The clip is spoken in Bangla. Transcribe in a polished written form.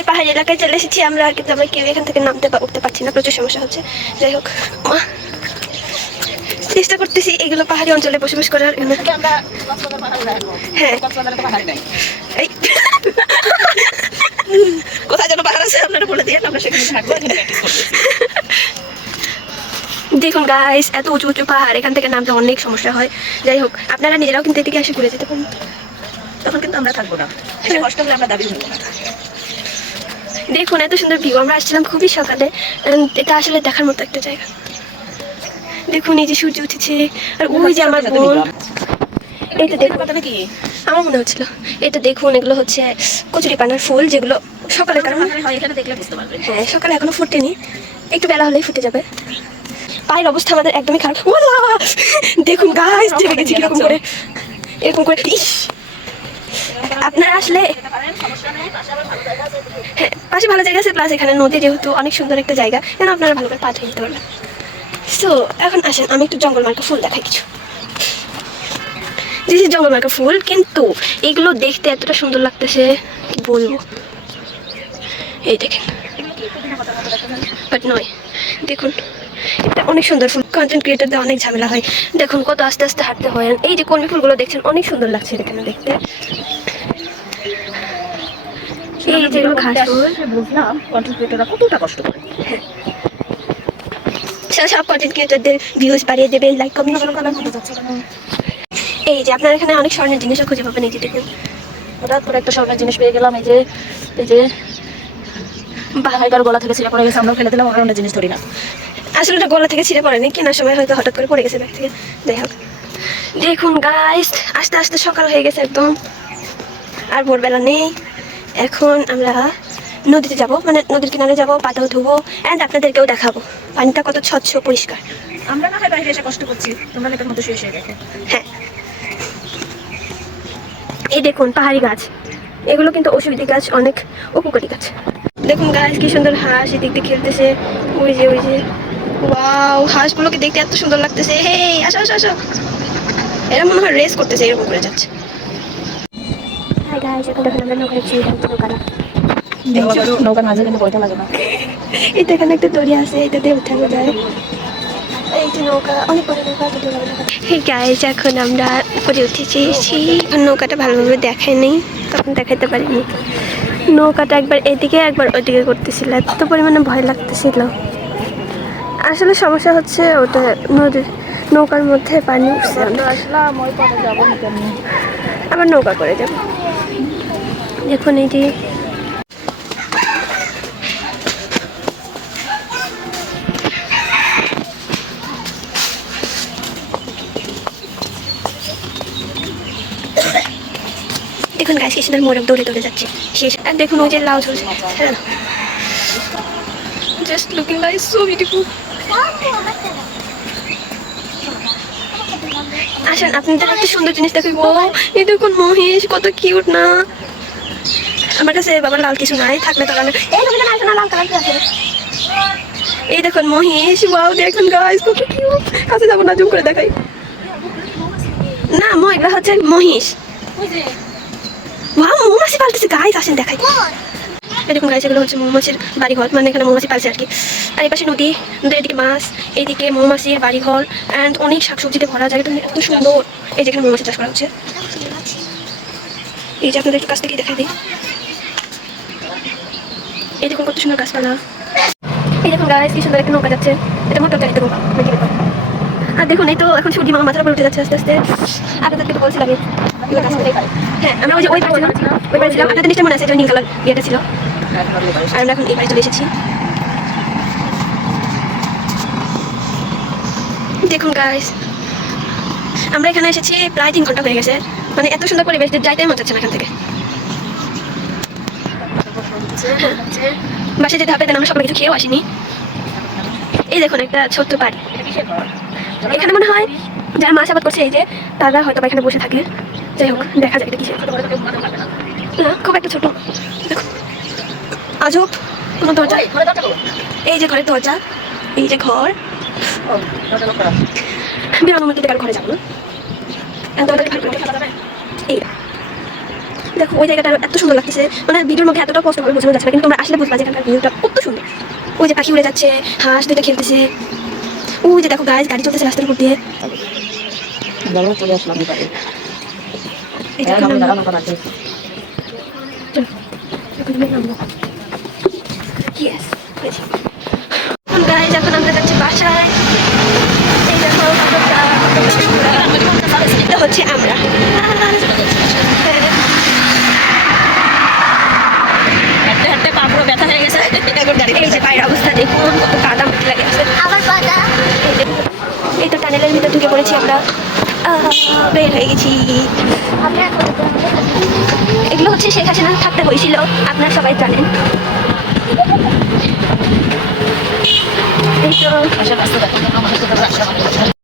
এই পাহাড়ি এলাকায় চলে এসেছি আমরা, কিন্তু আমরা কেউ এখান থেকে নামতে বা উঠতে পারছি না, প্রচুর সমস্যা হচ্ছে। যাই হোক, চেষ্টা করতেছি এগুলো পাহাড়ি অঞ্চলে বসবাস করার। হ্যাঁ, এই কোথায় যেন পাহাড় আছে আপনারা বলে দিয়ে আমরা সেখানে থাকবো। দেখুন গাইস, এত উঁচু উঁচু পাহাড়, এখান থেকে নামতে অনেক সমস্যা হয়। যাই হোক, আপনারা নিজেরাও কিন্তু এদিকে এসে ঘুরে যেতে পারেন, তখন কিন্তু আমরা থাকবো না, এসে কষ্ট হলে আমরা দাবি করবো না। দেখুন এত সুন্দর ভিউ, আমরা আসছিলাম খুবই সকালে, এটা আসলে দেখার মতো একটা জায়গা। দেখুন এই যে সূর্য উঠেছে, আর ওই যে আমার বোন, এইটা দেখুন কি আমার মনে হচ্ছিল। এটা দেখুন, এগুলো হচ্ছে কচুরি পানার ফুল, যেগুলো সকালের কারণে হয় এখানে দেখলে বুঝতে পারবে। হ্যাঁ, সকালে এখনো ফুটেনি, একটু বেলা হলেই ফুটে যাবে। পায়ের অবস্থা আমাদের একদমই খারাপ। ওয়ালা! দেখুন গাইস, চেপে গেছি এরকম করে, এরকম করে। ইস, আপনারা আসলে হ্যাঁ, পাশে ভালো জায়গা আছে, প্লাস এখানে নদী, যেহেতু অনেক সুন্দর একটা জায়গা, যেন আপনারা ভালো করে পা ধুয়ে দিতে পারবেন। সো এখন আসেন, আমি একটু জঙ্গল মার্কা ফুল দেখাই কিছু। দিস ইজ জঙ্গল মার্কা ফুল, কিন্তু এগুলো দেখতে এতটা সুন্দর লাগতেছে কি বলবো। এই দেখেন, বাট নয়, দেখুন এটা অনেক সুন্দর ফুল। কন্টেন্ট ক্রিয়েটারদের অনেক ঝামেলা হয়, দেখুন কত আস্তে আস্তে হাঁটতে হয়। এই যে কলমি ফুলগুলো দেখছেন, অনেক সুন্দর লাগছে এখানে দেখতে। এই যেগুলো ঘাস ফুল, বুঝলাম কন্টেন্ট ক্রিয়েটররা কতটা কষ্ট করে। সব কন্টেন্ট ক্রিয়েটারদের ভিউজ বাড়িয়ে দেবে, লাইক কমেন্ট। এই যে আপনার এখানে অনেক স্বর্ণের জিনিসও খুঁজে পাবেন, এই যে দেখুন। হঠাৎ করে একটা স্বর্ণের জিনিস পেয়ে গেলাম, এই যে ভাইকার গলা থেকে ছিঁড়ে পড়ে গেছে, আমরা ফেলে দিলাম, আমরা অন্য জিনিস ধরি না। আসলে ওটা গলা থেকে ছিঁড়ে পড়েনি, কেনার সময় হয়তো হঠাৎ করে পড়ে গেছে ব্যাগ থেকে। যাই হোক, দেখুন গাইস, আস্তে আস্তে সকাল হয়ে গেছে একদম, আর ভোরবেলা নেই। এখন আমরা নদীতে যাব, মানে নদীর কিনারে যাব, পাতাও ধুবো, অ্যান্ড আপনাদেরকেও দেখাবো পানিটা কত স্বচ্ছ পরিষ্কার। আমরা না হয় বাইরে এসে কষ্ট করছি, তোমরা লেপের মধ্যে শুয়ে শুয়ে দেখো। হ্যাঁ, এই দেখুন পাহাড়ি গাছ, এগুলো কিন্তু ঔষধি গাছ, অনেক উপকারী গাছ। দেখুন গাছ কি সুন্দর, হাঁস এদিক দিয়ে খেলতেছে, ওই যে ওয়াও, হাঁসগুলোকে দেখতে এত সুন্দর লাগতেছে। হে আসো আসো আসো, এরা মনে হয় রেস করতেছে, এরকম করে যাচ্ছে। হাই গাইস, এখন দেখুন আমরা নৌকায় ছিল, নৌকার মাঝে কিন্তু বইটা লাগে না। এটা এখানে একটা দড়ি আছে, এটা দিয়ে উঠানো যায়। এই যে নৌকা, অনেক বড় নৌকা। এই গাইস, এখন আমরা উপরে উঠেছি, নৌকাটা ভালোভাবে দেখায় নেই, তখন দেখাইতে পারিনি। নৌকাটা একবার এদিকে একবার ওইদিকে করতেছিল, এত পরিমাণে ভয় লাগতেছিল। আসলে সমস্যা হচ্ছে ওটা নদীর নৌকার মধ্যে পানি উঠছে, আসলাম ওই পথে যাবো না কেন, আবার নৌকা করে যাব। দেখুন এই যে দেখুন গাছ কি সুন্দর মোরগ দৌড়ে দৌড়ে যাচ্ছে শেষ। আর দেখুন ওই যে লাউ ঝুলছে, just looking like so beautiful. আসেন আপনাদের একটা সুন্দর জিনিস দেখাবো। এই দেখুন মহিষ, কত কিউট না। আমার কাছে বাবার লাল কিছু নাই, থাকলে তো লাল কালার আছে। এই দেখুন মহিষ, ওয়াও দেখুন গাইস কত কিউট। কাছে যাবো না, জুম করে দেখাই না। এগুলা হচ্ছে মহিষ। ওয়াও, মৌমাছি পালতেছে গাইস, আসেন দেখাই। এই দেখুন গাইস, এগুলো হচ্ছে মৌমাছির বাড়িঘর, মানে এখানে মৌমাছি পালছে আর কি। আর এই পাশে নদী, নদীর এদিকে মাছ, এইদিকে মৌমাছির বাড়িঘর, অ্যান্ড অনেক শাকসবজিতে ভরা জায়গাটা এত সুন্দর। এই যেখানে মৌমাছি চাষ করা হচ্ছে, এই যে আপনাদের একটু কাছ থেকে দেখা দিই। এই দেখুন কত সুন্দর গাছপালা। এই দেখুন গাইস, কি সুন্দর একটা নৌকা যাচ্ছে, এটা মোটর চালিত নৌকা। আর দেখুন এই তো এখন সূর্য মামা মাথার উপর উঠে যাচ্ছে আস্তে আস্তে। আপনাদেরকে তো বলছিলাম হ্যাঁ, আমরা ওই যে ওই বাড়ি ছিলাম, আপনাদের নিশ্চয় মনে আছে যে নীল কালার বিয়েটা ছিল। আর আমরা এখন এই বাড়ি চলে এসেছি। দেখুন গাইস, আমরা এখানে এসেছি প্রায় 3 ঘন্টা হয়ে গেছে, মানে এত সুন্দর পরিবেশ যে যাইতে মন চাচ্ছে না এখান থেকে। বাসে যেতে হবে, আমরা সকালে কিছু খেয়েও আসিনি। এই দেখুন একটা ছোট্ট বাড়ি, এখানে মনে হয় যারা মাছ আবাদ করছে এই যে তারা হয়তো এখানে বসে থাকে। যাই হোক, দেখা যায় এটা কিসের, না খুব একটা ছোট। দেখুন আজব কোনো দরজা, এই যে ঘরের দরজা, এই যে ঘর। বিনা অনুমতিতে কারো ঘরে যাবো না, এই দেখো ওই জায়গাটা এত সুন্দর লাগতেছে, মানে ভিডিওর মধ্যে এতটা কষ্ট করে বোঝানো যাচ্ছে না, কিন্তু তোমরা আসলে বুঝবা যে এখানকার ভিউটা কত সুন্দর। ওই যে পাখি উড়ে যাচ্ছে, হাঁস দুটো খেলতেছে, ওই যে দেখো গাইজ গাড়ি চলতেছে রাস্তার উপর দিয়ে। চলে আসলাম এবারে। এটা এখন আমরা Yes, হয়েছে। এখন guys, এখন আমরা যাচ্ছি বাসায়। এই দেখো এটা হচ্ছে আমরা। হাঁটতে হাঁটতে পা পুরো ব্যথা হয়ে গেছে, এখন গাড়ি এই যে পায়ের অবস্থা দেখুন, কত কাদা মাটি লাগে আছে। এই দেখুন, এই তো টানেলের ভিতর ঢুকে পড়েছি আমরা। বের হয়ে গেছি। এগুলো হচ্ছে শেখ হাসিনা থাকতে হয়েছিল, আপনারা সবাই জানেন। এই তো আসার রাস্তা দেখো, আমরা